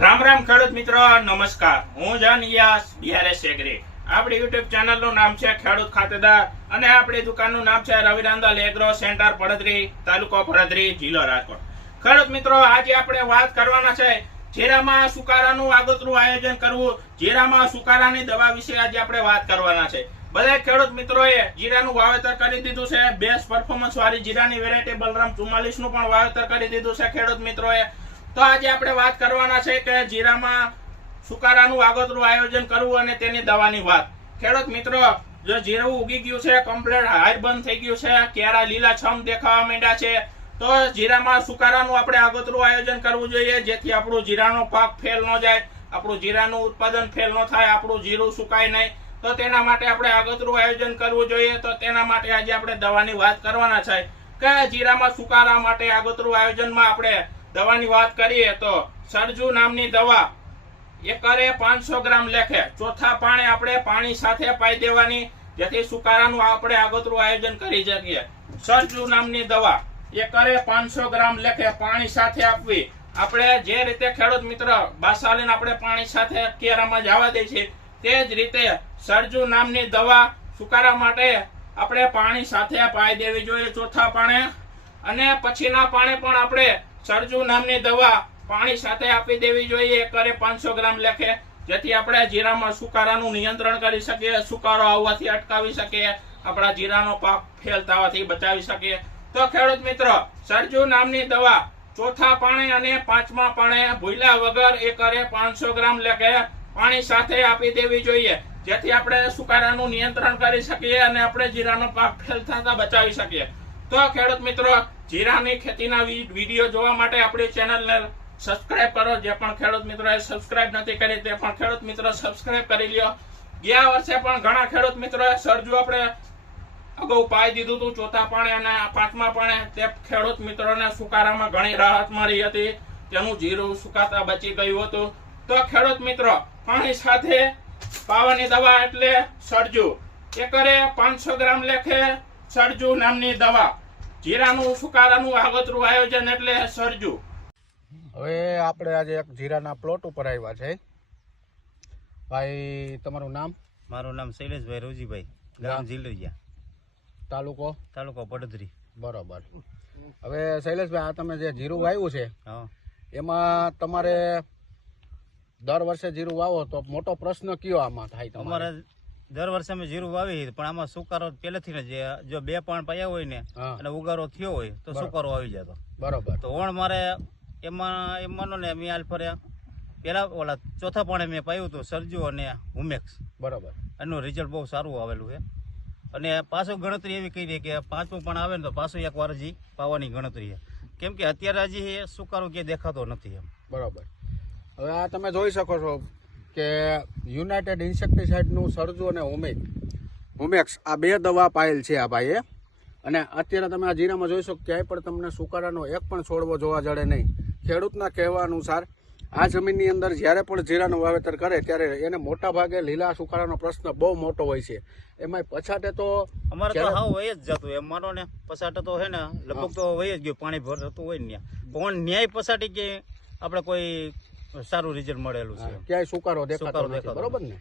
રામ રામ ખેડૂત મિત્રો, નમસ્કાર. હું જાન યાસ બીઆરએસ એગ્રી આપણી યુટ્યુબ ચેનલનું નામ છે ખેડૂત ખાતેદાર અને આપણી દુકાનનું નામ છે રવિરાંદલ એગ્રો સેન્ટર પડદરી, તાલુકો પડદરી, જિલ્લો રાજકોટ. ખેડૂત મિત્રો, આજે આપણે વાત કરવાના છે જીરામાં સુકારાનું આગોતરું આયોજન કરવું. જીરામાં સુકારાની દવા વિશે આજે આપણે વાત કરવાના છે. બધા ખેડૂત મિત્રોએ જીરાનું વાવેતર કરી દીધું છે. બેસ્ટ પરફોર્મન્સ વાળી જીરાની વેરાયટી બલરામ ચુમ્માલીસનું પણ વાવેતર કરી દીધું છે ખેડૂત મિત્રોએ. તો આજે આપણે વાત કરવાના છે કે જીરામાં સુકારાનું આગોતરું આયોજન કરવું અને તેની દવાની વાત. ખેડૂત મિત્રો, જો જીરું ઉગી ગયું છે કમ્પ્લેટ હાર બંધ થઈ ગયું છે કેરા લીલા છમ દેખાવા માંડ્યા છે, તો જીરામાં સુકારાનું આપણે આગોતરું આયોજન કરવું જોઈએ, જેથી આપણું જીરાનો પાક ફેલ ન જાય, આપણું જીરાનું ઉત્પાદન ફેલ ન થાય, આપણું જીરું સુકાય નહીં. તો તેના માટે આપણે આગોતરું આયોજન કરવું જોઈએ, તો તેના માટે આજે આપણે દવાની વાત કરવાના છે કે જીરામાં સુકારા માટે આગોતરું આયોજનમાં આપણે દવાની વાત કરીએ તો સરજુ નામની દવા એકરે પાંચસો ગ્રામ લેખે. ચોથા પાણે આપણે પાણી સાથે પાઈ દેવાની, જેથી સુકારાનું આપણે આગોતરું આયોજન કરી શકીએ. સરજુ નામની દવા એકરે પાંચસો ગ્રામ લેખે પાણી સાથે આપવી. આપણે જે રીતે ખેડૂત મિત્ર બાસાલીને આપણે પાણી સાથે કેરામાં જવા દે છે, તે જ રીતે સરજુ નામની દવા સુકારા માટે આપણે પાણી સાથે પાઈ દેવી જોઈએ ચોથા પાણે. અને પછીના પાણે પણ આપણે સરજુ નામની દવા પાણી સાથે આપી દેવી જોઈએ એકરે પાંચસો ગ્રામ લેખે, જેથી આપણે જીરામાં સુકારાનું નિયંત્રણ કરી શકીએ, સુકારો આવવાથી અટકાવી શકીએ, આપણા જીરાનો પાક ફેલ થવાથી બચાવી શકીએ. તો ખેડૂત મિત્રો, સરજુ નામની દવા ચોથા પાણે અને પાંચમા પાણે ભૂલ્યા વગર એકરે પાંચસો ગ્રામ લેખે, પાણી સાથે આપી દેવી જોઈએ, જેથી આપણે સુકારાનું નિયંત્રણ કરી શકીએ અને આપણે જીરાનો પાક ફેલ થતા બચાવી શકીએ. તો ખેડૂત મિત્રો, જીરાની ખેતીના વીડિયો જોવા માટે આપણી ચેનલને સબસ્ક્રાઇબ કરો. જે પણ ખેડૂત મિત્રોએ સબસ્ક્રાઇબ નથી કરી, તે પણ ખેડૂત મિત્રો સબસ્ક્રાઇબ કરી લ્યો. ગયા વર્ષે પણ ઘણા ખેડૂત મિત્રોએ સરજુ આપણે અગાઉ પાઈ દીધું હતું ચોથા પાણે અને પાંચમા પાણે. તે ખેડૂત મિત્રોને સુકારામાં ઘણી રાહત મળી હતી. તેનું જીરું સુકાતા બચી ગયું હતું. તો ખેડૂત મિત્રો, પાણી સાથે પાવાની દવા એટલે સરજુ. એકરે પાંચસો ગ્રામ લેખે સરજુ નામની દવા. જીરાનું સુકારાનું આગોતરું આયોજન એટલે સરજુ. હવે આપણે આજે એક જીરાના પ્લોટ ઉપર આવ્યા છે. ભાઈ તમારું નામ? મારું નામ શૈલેષભાઈ રોજીભાઈ ગામ? જીલરિયા તાલુકો? તાલુકો પડદરી બરોબર. હવે શૈલેષભાઈ આ તમે જે જીરું વાવ્યું છે હા. એમાં તમારે દર વર્ષે જીરું વાવો તો મોટો પ્રશ્ન કયો આમાં થાય તમારે? દર વર્ષે અમે જીરું વાવી પણ આમાં સુકારો પહેલેથી ને જો બે પાણ પાયા હોય ને અને ઉગારો થયો હોય તો સુકારો આવી જતો. બરોબર. તો ઓણ મારે એમાં એમ માનો ને મેં હાલ ફર્યા. પેલા ઓલા ચોથા પાણે મેં પાયું હતું સરજુ અને હુમેક્સ. બરોબર. એનું રિઝલ્ટ બહુ સારું આવેલું છે. અને પાછું ગણતરી એવી કરી કે પાંચમું પણ આવે ને તો પાછું એક વાર હજી પાવાની ગણતરી છે. કેમ કે અત્યારે હજી સુકારો ક્યાંય દેખાતો નથી એમ. બરાબર. હવે આ તમે જોઈ શકો છો કે યુનાઇટેડ ઇન્સેક્ટિસાઇડનું સરજુ અને હોમેક હોમેક્સ આ બે દવા પાયેલ છે આ ભાઈએ. અને અત્યારે તમે આ જીરામાં જોઈ શકો ક્યાંય પણ તમને સુકારાનો એક પણ છોડવો જોવા જડે નહીં. ખેડૂતના કહેવા અનુસાર આ જમીનની અંદર જ્યારે પણ જીરાનું વાવેતર કરે ત્યારે એને મોટા ભાગે લીલા સુકારાનો પ્રશ્ન બહુ મોટો હોય છે. એમાં પછાટે તો અમારે તો હાવ વહી જ જતું. એમ માનો ને પછાટે તો હે ને લગભગ તો વહી જ ગયું. પાણી ભરતું હોય ને ત્યાં. પણ ન્યાય પછાટી કે આપણે કોઈ સારું રિઝલ્ટ મળેલું છે. ક્યાંય સુકારો દેખાતો નથી બરોબર ને?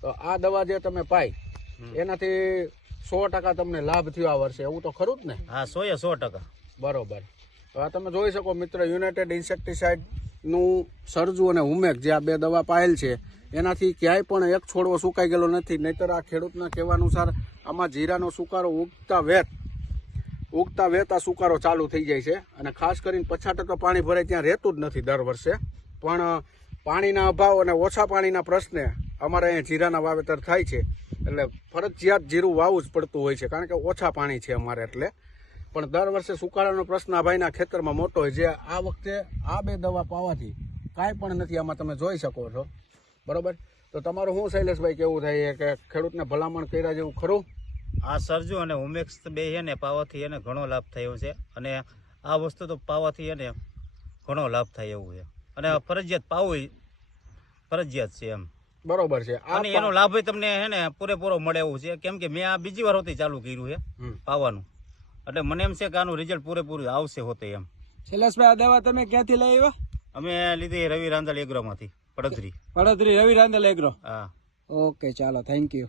તો આ દવા જે તમે પાઈ એનાથી સો ટકા તમને લાભ થયો આ વર્ષે એવું તો ખરું જ ને? હા સો એ સો ટકા. બરોબર. આ તમે જોઈ શકો મિત્ર યુનાઇટેડ ઇન્સેક્ટિસાઇડનું સરજુ અને ઉમેક જે આ બે દવા પાયેલ છે એનાથી ક્યાંય પણ એક છોડવો સુકાઈ ગયેલો નથી. નહીતર આ ખેડૂતના કહેવા અનુસાર આમાં જીરાનો સુકારો ઉગતા વેત ઉગતા વેત આ સુકારો ચાલુ થઈ જાય છે. અને ખાસ કરીને પછાટ તો પાણી ભરાય ત્યાં રહેતું જ નથી દર વર્ષે. પણ પાણીના અભાવ અને ઓછા પાણીના પ્રશ્ને અમારે અહીંયા જીરાના વાવેતર થાય છે. એટલે ફરજિયાત જીરું વાવવું જ પડતું હોય છે, કારણ કે ઓછા પાણી છે અમારે એટલે. પણ દર વર્ષે સુકાળાનો પ્રશ્ન આ ભાઈના ખેતરમાં મોટો હોય જે આ વખતે આ બે દવા પાવાથી કાંઈ પણ નથી, આમાં તમે જોઈ શકો છો. બરોબર? તો તમારું શું શૈલેષભાઈ, કેવું થાય કે ખેડૂતને ભલામણ કર્યા જેવું ખરું? આ સરજુ અને ઉમેક્ષ બે છે પાવાથી એને ઘણો લાભ થયો છે. અને આ વસ્તુ તો પાવાથી એને ઘણો લાભ થાય એવું છે. અને ફરજિયાત પાવું ફરજિયાત છે એમ. બરોબર છે. અને એનો લાભ તમને હે ને પૂરેપૂરો મળે એવું છે. કેમ કે મેં આ બીજી વાર હોતી ચાલુ કર્યું છે પાવાનું. એટલે મને એમ છે કે આનું રિઝલ્ટ પૂરેપૂરું આવશે હોતે એમ. શૈલેષભાઈ આ દવા તમે ક્યાંથી લઈ આવ્યા? અમે લીધી રવિ રાંદલ એગ્રોમાંથી પડદરી પડદરી રવિ રાંદલ એગ્રો. હા. ઓકે ચાલો થેન્ક યુ